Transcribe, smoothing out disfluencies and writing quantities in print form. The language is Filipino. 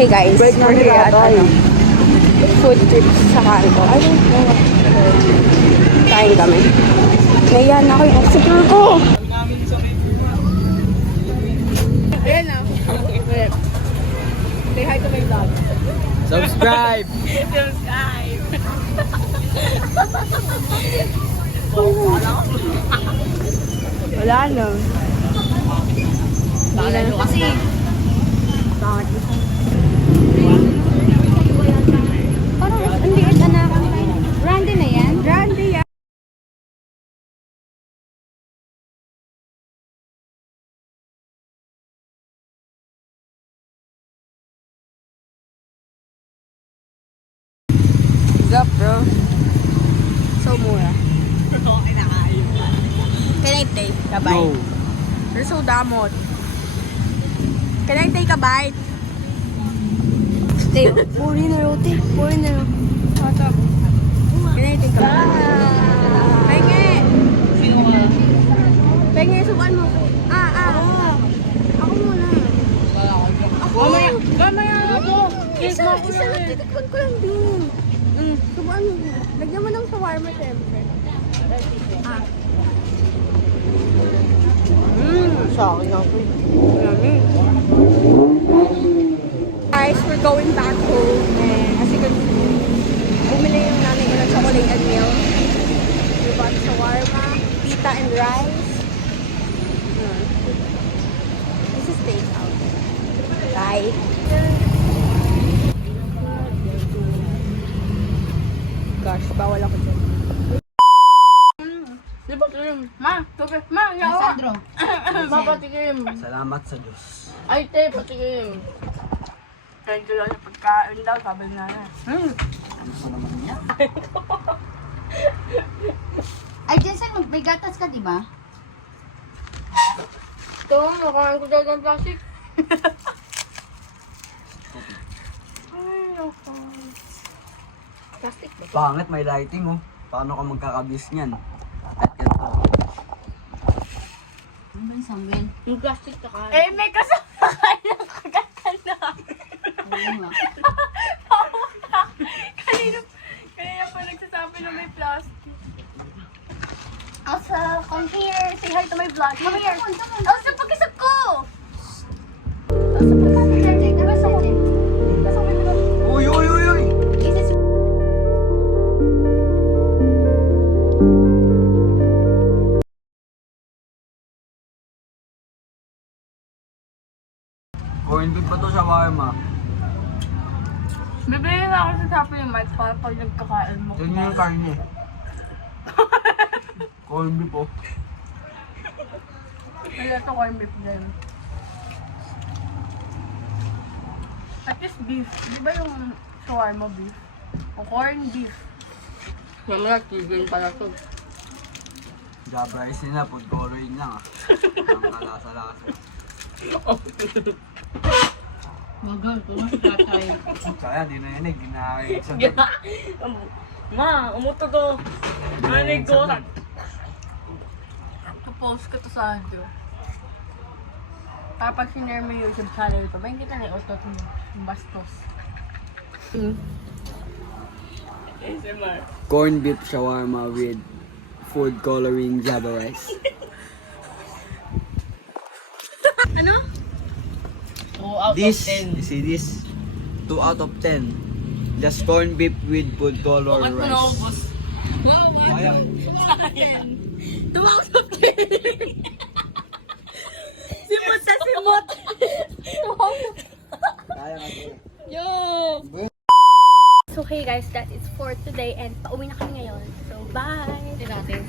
Okay guys, we're at food trip sa kanto. I don't know. Kain kami. Ngayon ako yung oxygen ko. Ayan na. Say hi to my vlog. Subscribe! Subscribe! Wala na. Bakala nyo kasi. Bakit? Parang ang liit anak. Grande na yan? Grande yan. What's up, bro? So mura. Can I take a bite? You're so damot. Can I take a bite? Stay. Puri na roti. Puri na roti. What's up? Can I take a bite? Penge! Penge, subuan mo. Ako muna. Ako. Mamaya ako. Isa lang. Titikman ko lang din. Subuan mo. Lagyan mo ng shawarma, syempre. Sa akin ako. Guys, we're going back home. Kasi bumili yung nanay ko ng chocolate and milk. We bought shawarma, pita and rice. This is takeout. Bye. Gosh, bawal ako dyan. Di ba tikim? Ma, tubig. Ma, yawa. Sandro. Ma, patikim. Salamat sa Diyos. Ay, te, patikim. Thank you lang sa pagkain daw, sabi na na. Ano naman niya? Ay, Jensen, may gatas ka, di ba? Ito, makain ko dahil ng plastic. Ay, ako. Plastic ba? Pangit, may lighting oh. Paano ka magkakabis niyan? At ganito. Ano ba yung Samuel? Yung plastic na kain. Eh, may kasama kain ng kagatan na. Ano ba? Kanina pa nagsasabi na may plastic. Elsa, come here. Say hi to my vlog. Come here. Elsa, pag-isap ko! Elsa, pag-isap ko. Uy, uy, uy, uy! Corned beef ba to shawarma? Bibili na ako sa supplement para pag nagkakain mo. Yan yung karne. Corned beef oh. Kaya ito corn beef din. At least beef. Di ba yung shawarma beef? O corn beef. Mamaya, chicken pala to. Job rice nila, food coloring lang ah. Ang kalasa-lasa. Magal, tumas tatay. Kaya di na yan eh, ginahit sa Ma, umuto to. Nanay ko. Post ko to sa ano. Kapag sinare mo yung YouTube channel ko, may kita na yung auto mo. Bastos. ASMR. corned beef shawarma with food coloring java rice. Ano? 2 out This, of 10. you see this? 2 out of 10. Just corned beef with food color Bakit mo rice. naubos? Kaya. 2 out of 10. Simot na simot. Kaya nga to. Yo! So okay guys, that is for today and pauwi na kami ngayon. So bye! Ito natin.